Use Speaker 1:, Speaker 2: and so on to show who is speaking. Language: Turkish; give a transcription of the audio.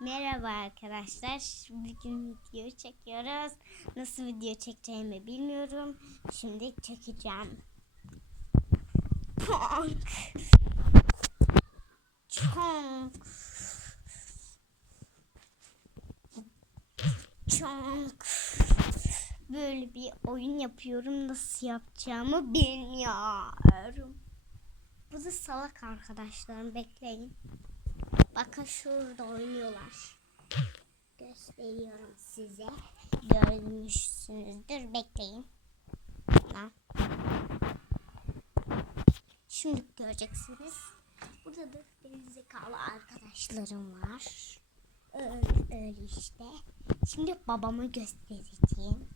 Speaker 1: Merhaba arkadaşlar. Bugün video çekiyoruz. Nasıl video çekeceğimi bilmiyorum. Şimdi çekeceğim. Çonk. Çonk. Çonk. Böyle bir oyun yapıyorum. Nasıl yapacağımı bilmiyorum. Bu da salak arkadaşlarım. Bekleyin. Bakın şurada oynuyorlar. Gösteriyorum size. Görmüşsünüzdür. Bekleyin. Ha. Şimdi göreceksiniz. Burada da gerizekalı arkadaşlarım var. Öyle, öyle işte. Şimdi babamı göstereceğim.